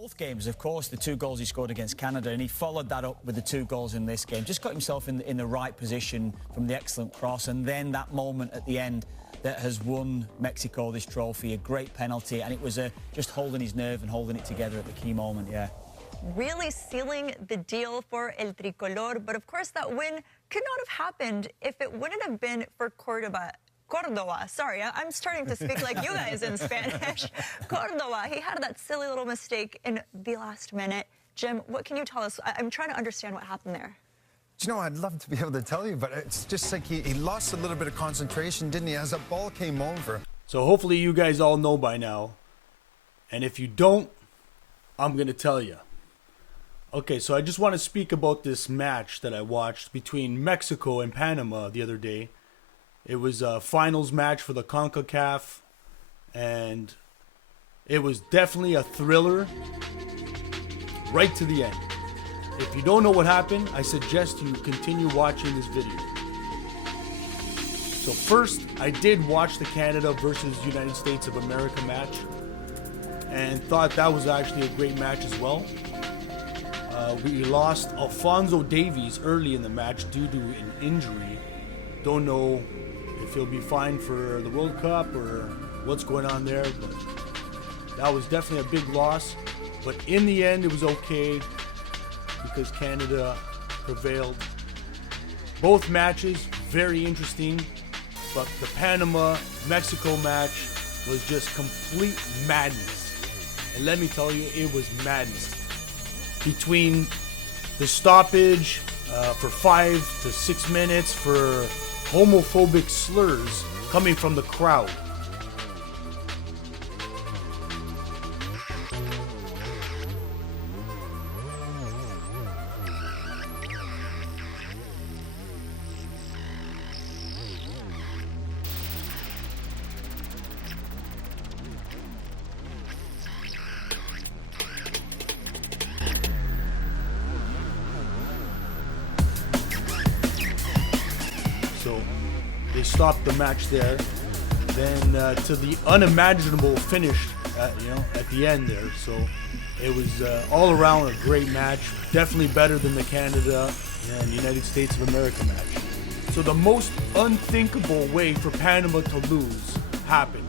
Both games, of course, the 2 goals he scored against Canada, and he followed that up with the 2 goals in this game. Just got himself in the right position from the excellent cross, and then that moment at the end that has won Mexico this trophy, a great penalty, and it was just holding his nerve and holding it together at the key moment, yeah. Really sealing the deal for El Tricolor, but of course that win could not have happened if it wouldn't have been for Córdoba, sorry, I'm starting to speak like you guys in Spanish. Córdoba, he had that silly little mistake in the last minute. Jim, what can you tell us? I'm trying to understand what happened there. Do you know, I'd love to be able to tell you, but it's just like he lost a little bit of concentration, didn't he, as that ball came over. So hopefully you guys all know by now. And if you don't, I'm going to tell you. Okay, so I just want to speak about this match that I watched between Mexico and Panama the other day. It was a finals match for the CONCACAF, and it was definitely a thriller right to the end. If you don't know what happened, I suggest you continue watching this video. So first, I did watch the Canada versus United States of America match, and thought that was actually a great match as well. We lost Alphonso Davies early in the match due to an injury. Don't know if he'll be fine for the World Cup or what's going on there, but that was definitely a big loss. But in the end, it was okay because Canada prevailed. Both matches very interesting, but the Panama-Mexico match was just complete madness. And let me tell you, it was madness. Between the stoppage for 5 to 6 minutes for homophobic slurs coming from the crowd. So they stopped the match there. Then to the unimaginable finish, at the end there. So it was all around a great match. Definitely better than the Canada and United States of America match. So the most unthinkable way for Panama to lose happened.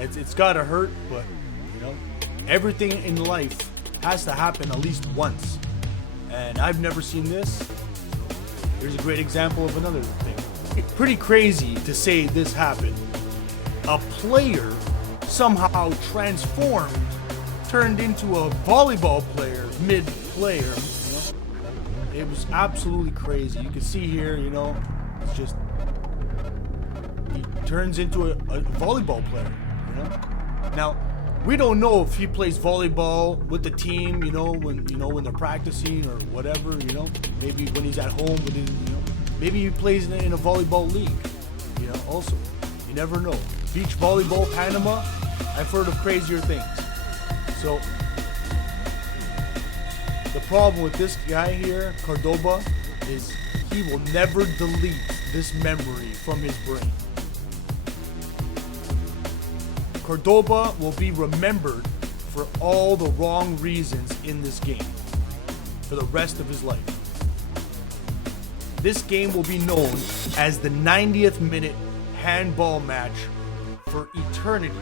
It's gotta hurt, but everything in life has to happen at least once. And I've never seen this. Here's a great example of another thing. It's pretty crazy to say this happened. A player somehow transformed, turned into a volleyball player mid-player. It was absolutely crazy. You can see here, it's just, he turns into a volleyball player, Now, we don't know if he plays volleyball with the team, when they're practicing or whatever, maybe when he's at home with his, maybe he plays in a volleyball league, also. You never know. Beach volleyball, Panama, I've heard of crazier things. So, the problem with this guy here, Córdoba, is he will never delete this memory from his brain. Córdoba will be remembered for all the wrong reasons in this game for the rest of his life. This game will be known as the 90th minute handball match for eternity,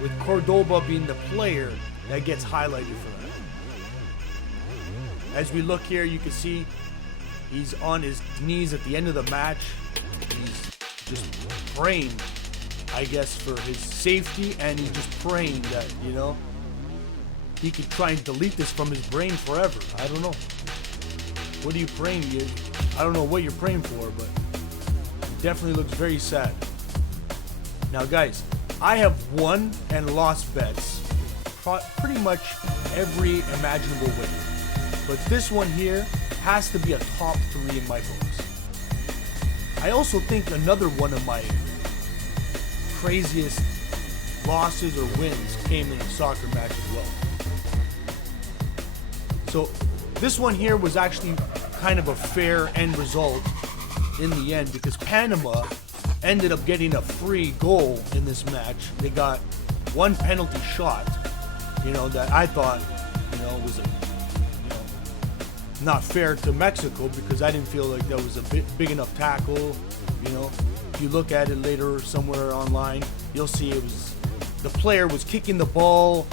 with Córdoba being the player that gets highlighted for that. As we look here, you can see he's on his knees at the end of the match. He's just praying, I guess, for his safety, and he's just praying that, he could try and delete this from his brain forever. I don't know. What are you praying? I don't know what you're praying for, but it definitely looks very sad. Now, guys, I have won and lost bets pretty much every imaginable way. But this one here has to be a top 3 in my books. I also think another one of my craziest losses or wins came in a soccer match as well. So this one here was actually kind of a fair end result in the end, because Panama ended up getting a free goal in this match. They got one penalty shot, that I thought, was not fair to Mexico, because I didn't feel like that was a big enough tackle. If you look at it later somewhere online, you'll see the player was kicking the ball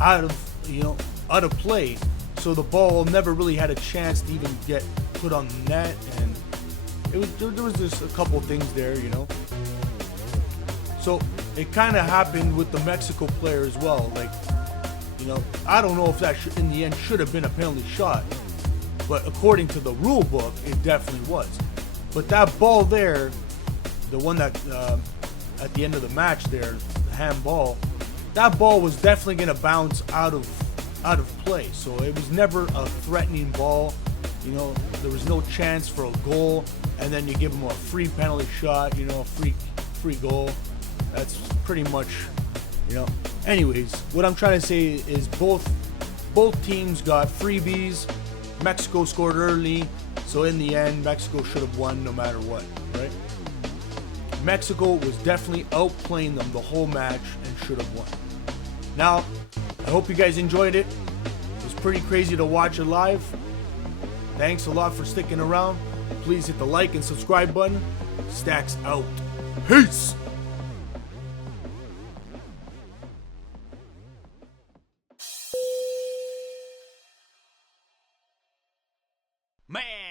out of play, so the ball never really had a chance to even get put on the net, and there was just a couple things there, So it kind of happened with the Mexico player as well. Like, I don't know if that in the end should have been a penalty shot, but according to the rule book, it definitely was. But that ball there, the one that at the end of the match there, the handball, that ball was definitely going to bounce out of play. So it was never a threatening ball. There was no chance for a goal, and then you give them a free penalty shot, a free goal. That's pretty much, Anyways, what I'm trying to say is both teams got freebies. Mexico scored early, so in the end, Mexico should have won no matter what, right? Mexico was definitely outplaying them the whole match and should have won. Now, I hope you guys enjoyed it. It was pretty crazy to watch it live. Thanks a lot for sticking around. Please hit the like and subscribe button. Stacks out. Peace! Man.